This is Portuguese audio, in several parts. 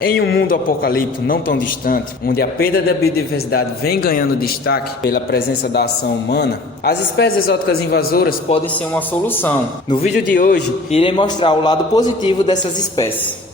Em um mundo apocalíptico não tão distante, onde a perda da biodiversidade vem ganhando destaque pela presença da ação humana, as espécies exóticas invasoras podem ser uma solução. No vídeo de hoje, irei mostrar o lado positivo dessas espécies.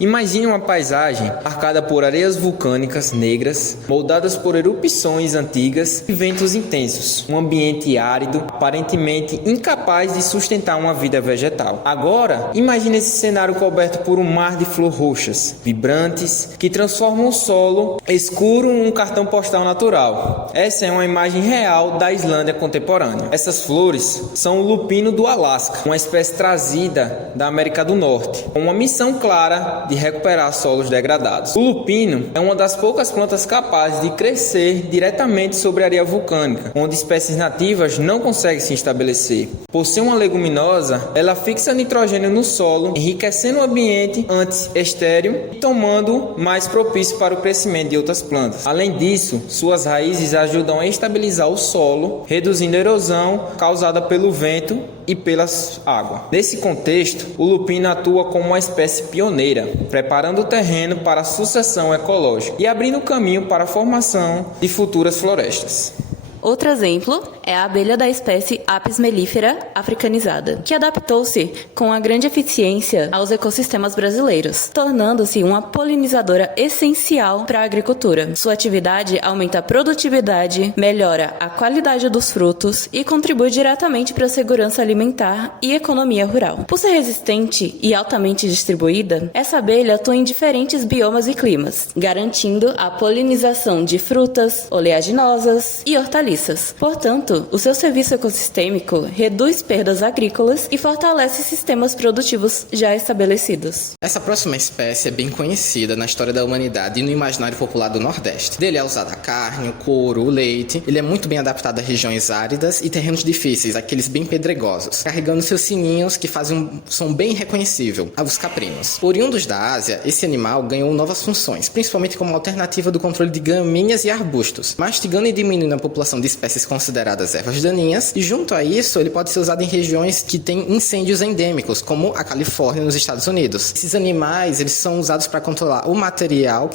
Imagine uma paisagem marcada por areias vulcânicas negras, moldadas por erupções antigas e ventos intensos. Um ambiente árido, aparentemente incapaz de sustentar uma vida vegetal. Agora, imagine esse cenário coberto por um mar de flores roxas, vibrantes, que transformam o solo escuro em um cartão postal natural. Essa é uma imagem real da Islândia contemporânea. Essas flores são o lupino do Alasca, uma espécie trazida da América do Norte, com uma missão clara de recuperar solos degradados. O lupino é uma das poucas plantas capazes de crescer diretamente sobre a areia vulcânica, onde espécies nativas não conseguem se estabelecer. Por ser uma leguminosa, ela fixa nitrogênio no solo, enriquecendo o ambiente antes estéril e tomando mais propício para o crescimento de outras plantas. Além disso, suas raízes ajudam a estabilizar o solo, reduzindo a erosão causada pelo vento e pela água. Nesse contexto, o lupino atua como uma espécie pioneira, preparando o terreno para a sucessão ecológica e abrindo caminho para a formação de futuras florestas. Outro exemplo é a abelha da espécie Apis mellifera africanizada, que adaptou-se com a grande eficiência aos ecossistemas brasileiros, tornando-se uma polinizadora essencial para a agricultura. Sua atividade aumenta a produtividade, melhora a qualidade dos frutos e contribui diretamente para a segurança alimentar e economia rural. Por ser resistente e altamente distribuída, essa abelha atua em diferentes biomas e climas, garantindo a polinização de frutas, oleaginosas e hortaliças. Portanto, o seu serviço ecossistêmico reduz perdas agrícolas e fortalece sistemas produtivos já estabelecidos. Essa próxima espécie é bem conhecida na história da humanidade e no imaginário popular do Nordeste. Dele é usada a carne, o couro, o leite. Ele é muito bem adaptado a regiões áridas e terrenos difíceis, aqueles bem pedregosos, carregando seus sininhos que fazem um som bem reconhecível, os caprinos. Oriundos da Ásia, esse animal ganhou novas funções, principalmente como alternativa do controle de gramíneas e arbustos, mastigando e diminuindo a população de espécies consideradas ervas daninhas, e junto a isso ele pode ser usado em regiões que têm incêndios endêmicos, como a Califórnia nos Estados Unidos. Esses animais eles são usados para controlar o material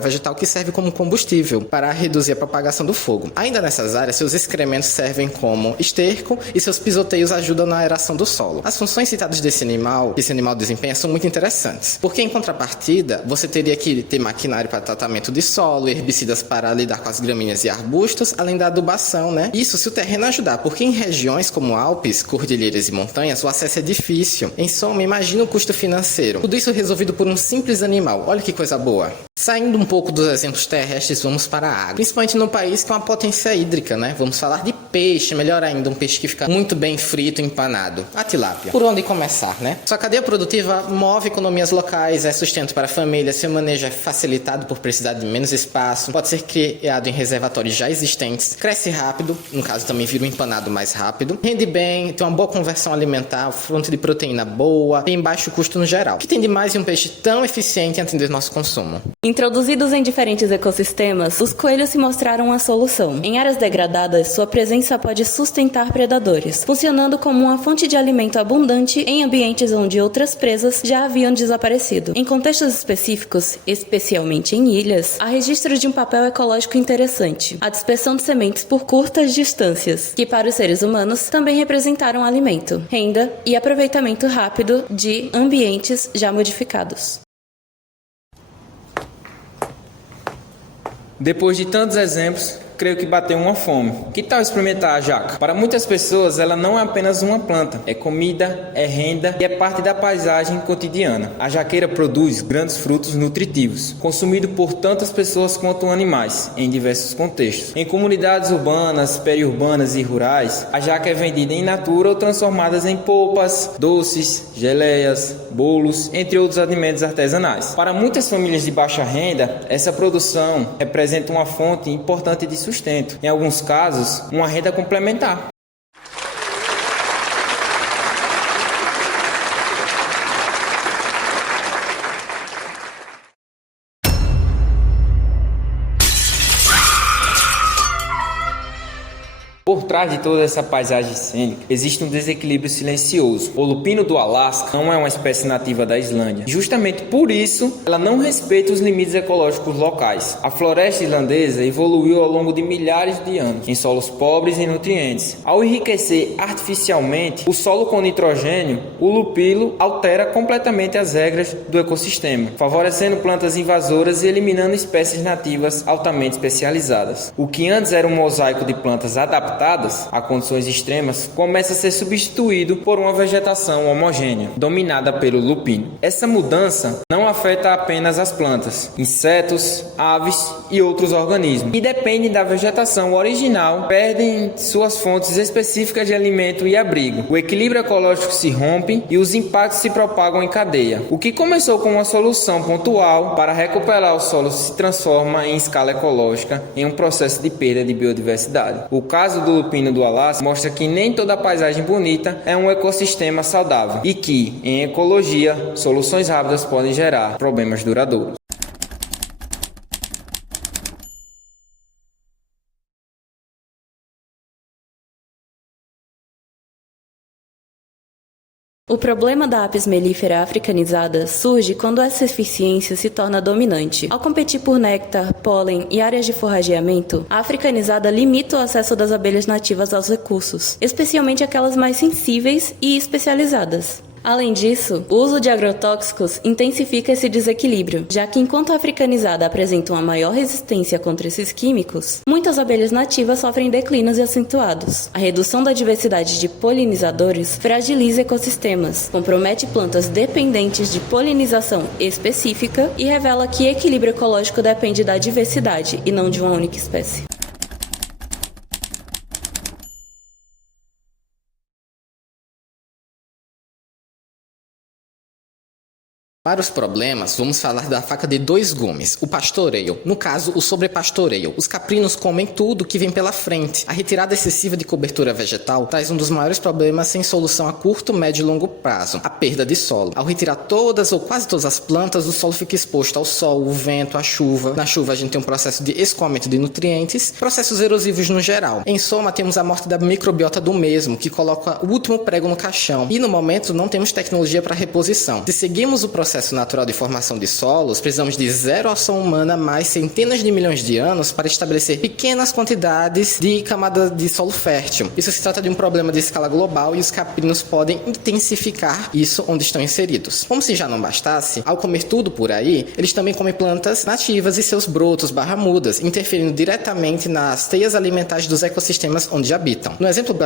vegetal que serve como combustível para reduzir a propagação do fogo. Ainda nessas áreas, seus excrementos servem como esterco e seus pisoteios ajudam na aeração do solo. As funções citadas desse animal desempenha são muito interessantes, porque em contrapartida você teria que ter maquinário para tratamento de solo, herbicidas para lidar com as gramíneas e arbustos, além da adubação, né? Isso se o terreno ajudar, porque em regiões como Alpes, cordilheiras e montanhas, o acesso é difícil. Em soma, imagina o custo financeiro. Tudo isso resolvido por um simples animal. Olha que coisa boa. Saindo um pouco dos exemplos terrestres, vamos para a água. Principalmente no país com uma potência hídrica, né? Vamos falar de peixe, melhor ainda, um peixe que fica muito bem frito, empanado. A tilápia. Por onde começar, né? Sua cadeia produtiva move economias locais, é sustento para a família, seu manejo é facilitado por precisar de menos espaço, pode ser criado em reservatórios já existentes, cresce rápido, no caso também vira um empanado mais rápido, rende bem, tem uma boa conversão alimentar, fonte de proteína boa, tem baixo custo no geral. O que tem de mais em um peixe tão eficiente em atender nosso consumo? Introduzidos em diferentes ecossistemas, os coelhos se mostraram uma solução. Em áreas degradadas, sua presença pode sustentar predadores, funcionando como uma fonte de alimento abundante em ambientes onde outras presas já haviam desaparecido. Em contextos específicos, especialmente em ilhas, há registro de um papel ecológico interessante: a dispersão de sementes por curtas distâncias, que para os seres humanos também representaram alimento, renda e aproveitamento rápido de ambientes já modificados. Depois de tantos exemplos, creio que bateu uma fome. Que tal experimentar a jaca? Para muitas pessoas, ela não é apenas uma planta. É comida, é renda e é parte da paisagem cotidiana. A jaqueira produz grandes frutos nutritivos, consumido por tantas pessoas quanto animais, em diversos contextos. Em comunidades urbanas, periurbanas e rurais, a jaca é vendida em natura ou transformadas em polpas, doces, geleias, bolos, entre outros alimentos artesanais. Para muitas famílias de baixa renda, essa produção representa uma fonte importante de sustento, em alguns casos, uma renda complementar. Por trás de toda essa paisagem cênica, existe um desequilíbrio silencioso. O lupino do Alasca não é uma espécie nativa da Islândia. Justamente por isso, ela não respeita os limites ecológicos locais. A floresta islandesa evoluiu ao longo de milhares de anos, em solos pobres em nutrientes. Ao enriquecer artificialmente o solo com nitrogênio, o lupino altera completamente as regras do ecossistema, favorecendo plantas invasoras e eliminando espécies nativas altamente especializadas. O que antes era um mosaico de plantas adaptadas a condições extremas começa a ser substituído por uma vegetação homogênea, dominada pelo lupino. Essa mudança não afeta apenas as plantas, insetos, aves e outros organismos, que dependem da vegetação original, perdem suas fontes específicas de alimento e abrigo. O equilíbrio ecológico se rompe e os impactos se propagam em cadeia. O que começou com uma solução pontual para recuperar o solo se transforma em escala ecológica em um processo de perda de biodiversidade. O caso do lupino do Alasca mostra que nem toda paisagem bonita é um ecossistema saudável e que, em ecologia, soluções rápidas podem gerar problemas duradouros. O problema da Apis mellifera africanizada surge quando essa eficiência se torna dominante. Ao competir por néctar, pólen e áreas de forrageamento, a africanizada limita o acesso das abelhas nativas aos recursos, especialmente aquelas mais sensíveis e especializadas. Além disso, o uso de agrotóxicos intensifica esse desequilíbrio, já que enquanto a africanizada apresenta uma maior resistência contra esses químicos, muitas abelhas nativas sofrem declínios acentuados. A redução da diversidade de polinizadores fragiliza ecossistemas, compromete plantas dependentes de polinização específica e revela que equilíbrio ecológico depende da diversidade e não de uma única espécie. Para os problemas, vamos falar da faca de dois gumes, o pastoreio, no caso, o sobrepastoreio. Os caprinos comem tudo que vem pela frente. A retirada excessiva de cobertura vegetal traz um dos maiores problemas sem solução a curto, médio e longo prazo, a perda de solo. Ao retirar todas ou quase todas as plantas, o solo fica exposto ao sol, o vento, a chuva. Na chuva a gente tem um processo de escoamento de nutrientes, processos erosivos no geral. Em soma, temos a morte da microbiota do mesmo, que coloca o último prego no caixão. E no momento não temos tecnologia para reposição. Se seguimos o processo natural de formação de solos, precisamos de zero ação humana mais centenas de milhões de anos para estabelecer pequenas quantidades de camada de solo fértil. Isso se trata de um problema de escala global e os caprinos podem intensificar isso onde estão inseridos. Como se já não bastasse, ao comer tudo por aí, eles também comem plantas nativas e seus brotos mudas, interferindo diretamente nas teias alimentares dos ecossistemas onde habitam. No exemplo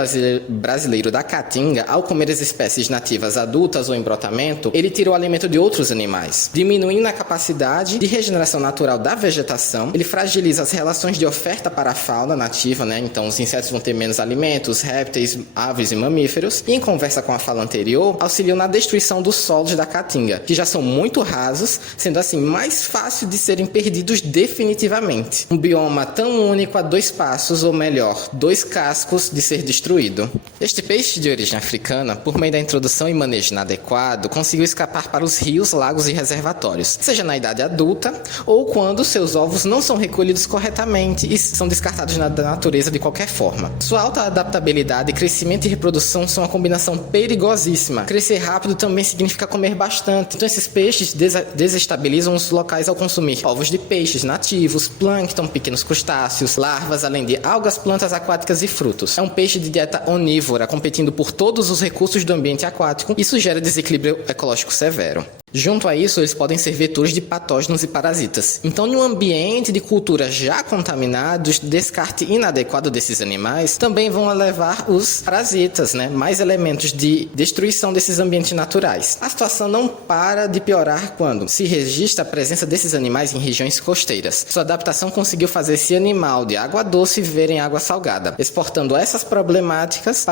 brasileiro da caatinga, ao comer as espécies nativas adultas ou em brotamento, ele tira o alimento de outros animais, diminuindo a capacidade de regeneração natural da vegetação. Ele fragiliza as relações de oferta para a fauna nativa, então os insetos vão ter menos alimentos, répteis, aves e mamíferos, e em conversa com a fala anterior, auxiliam na destruição dos solos da caatinga, que já são muito rasos, sendo assim mais fácil de serem perdidos definitivamente. Um bioma tão único a 2 passos, ou melhor, 2 cascos de ser destruído. Este peixe de origem africana, por meio da introdução e manejo inadequado, conseguiu escapar para os rios, lagos e reservatórios, seja na idade adulta ou quando seus ovos não são recolhidos corretamente e são descartados da natureza de qualquer forma. Sua alta adaptabilidade, crescimento e reprodução são uma combinação perigosíssima. Crescer rápido também significa comer bastante, então esses peixes desestabilizam os locais ao consumir ovos de peixes nativos, plâncton, pequenos crustáceos, larvas, além de algas, plantas aquáticas e frutos. É um peixe de dieta onívora, competindo por todos os recursos do ambiente aquático. Isso gera desequilíbrio ecológico severo. Junto a isso, eles podem ser vetores de patógenos e parasitas. Então, em um ambiente de cultura já contaminado, o descarte inadequado desses animais também vão levar os parasitas, mais elementos de destruição desses ambientes naturais. A situação não para de piorar quando se registra a presença desses animais em regiões costeiras. Sua adaptação conseguiu fazer esse animal de água doce viver em água salgada, exportando essas problemáticas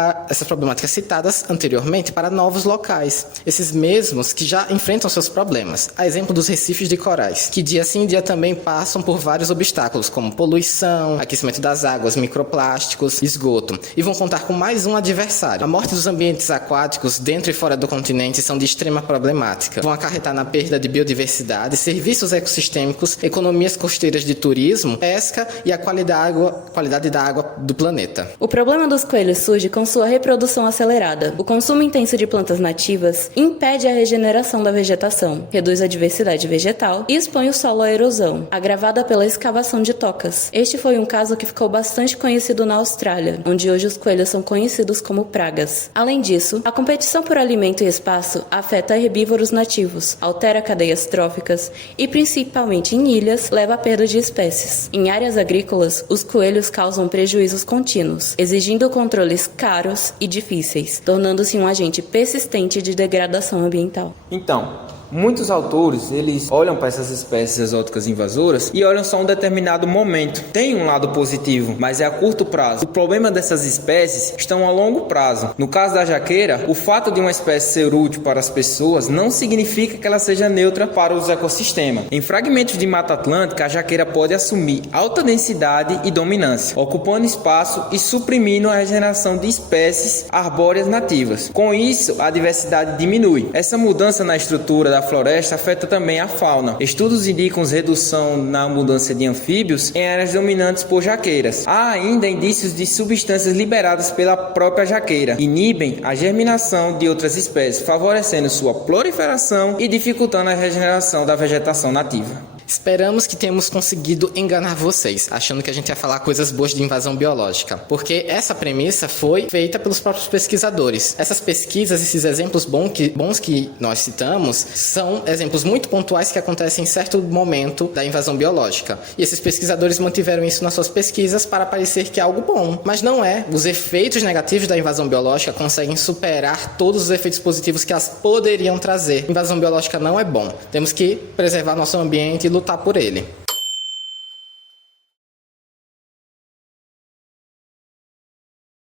citadas anteriormente para novos locais. Esses mesmos que já enfrentam seus problemas, a exemplo dos recifes de corais, que dia sim dia também passam por vários obstáculos, como poluição, aquecimento das águas, microplásticos, esgoto, e vão contar com mais um adversário. A morte dos ambientes aquáticos dentro e fora do continente são de extrema problemática. Vão acarretar na perda de biodiversidade, serviços ecossistêmicos, economias costeiras de turismo, pesca e a qualidade da água do planeta. O problema dos coelhos surge com sua reprodução acelerada. O consumo intenso de plantas nativas impede a regeneração da vegetação, reduz a diversidade vegetal e expõe o solo à erosão, agravada pela escavação de tocas. Este foi um caso que ficou bastante conhecido na Austrália, onde hoje os coelhos são conhecidos como pragas. Além disso, a competição por alimento e espaço afeta herbívoros nativos, altera cadeias tróficas e, principalmente em ilhas, leva à perda de espécies. Em áreas agrícolas, os coelhos causam prejuízos contínuos, exigindo controles caros e difíceis, tornando-se um agente persistente de degradação ambiental. Então, muitos autores, eles olham para essas espécies exóticas invasoras e olham só um determinado momento. Tem um lado positivo, mas é a curto prazo. O problema dessas espécies estão a longo prazo. No caso da jaqueira, o fato de uma espécie ser útil para as pessoas não significa que ela seja neutra para os ecossistemas. Em fragmentos de Mata Atlântica, a jaqueira pode assumir alta densidade e dominância, ocupando espaço e suprimindo a regeneração de espécies arbóreas nativas. Com isso, a diversidade diminui. Essa mudança na estrutura da floresta afeta também a fauna. Estudos indicam redução na abundância de anfíbios em áreas dominantes por jaqueiras. Há ainda indícios de substâncias liberadas pela própria jaqueira, inibem a germinação de outras espécies, favorecendo sua proliferação e dificultando a regeneração da vegetação nativa. Esperamos que tenhamos conseguido enganar vocês, achando que a gente ia falar coisas boas de invasão biológica, porque essa premissa foi feita pelos próprios pesquisadores. Essas pesquisas, esses exemplos bons que nós citamos, são exemplos muito pontuais que acontecem em certo momento da invasão biológica. E esses pesquisadores mantiveram isso nas suas pesquisas para parecer que é algo bom, mas não é. Os efeitos negativos da invasão biológica conseguem superar todos os efeitos positivos que elas poderiam trazer. Invasão biológica não é bom. Temos que preservar nosso ambiente e lutar por ele.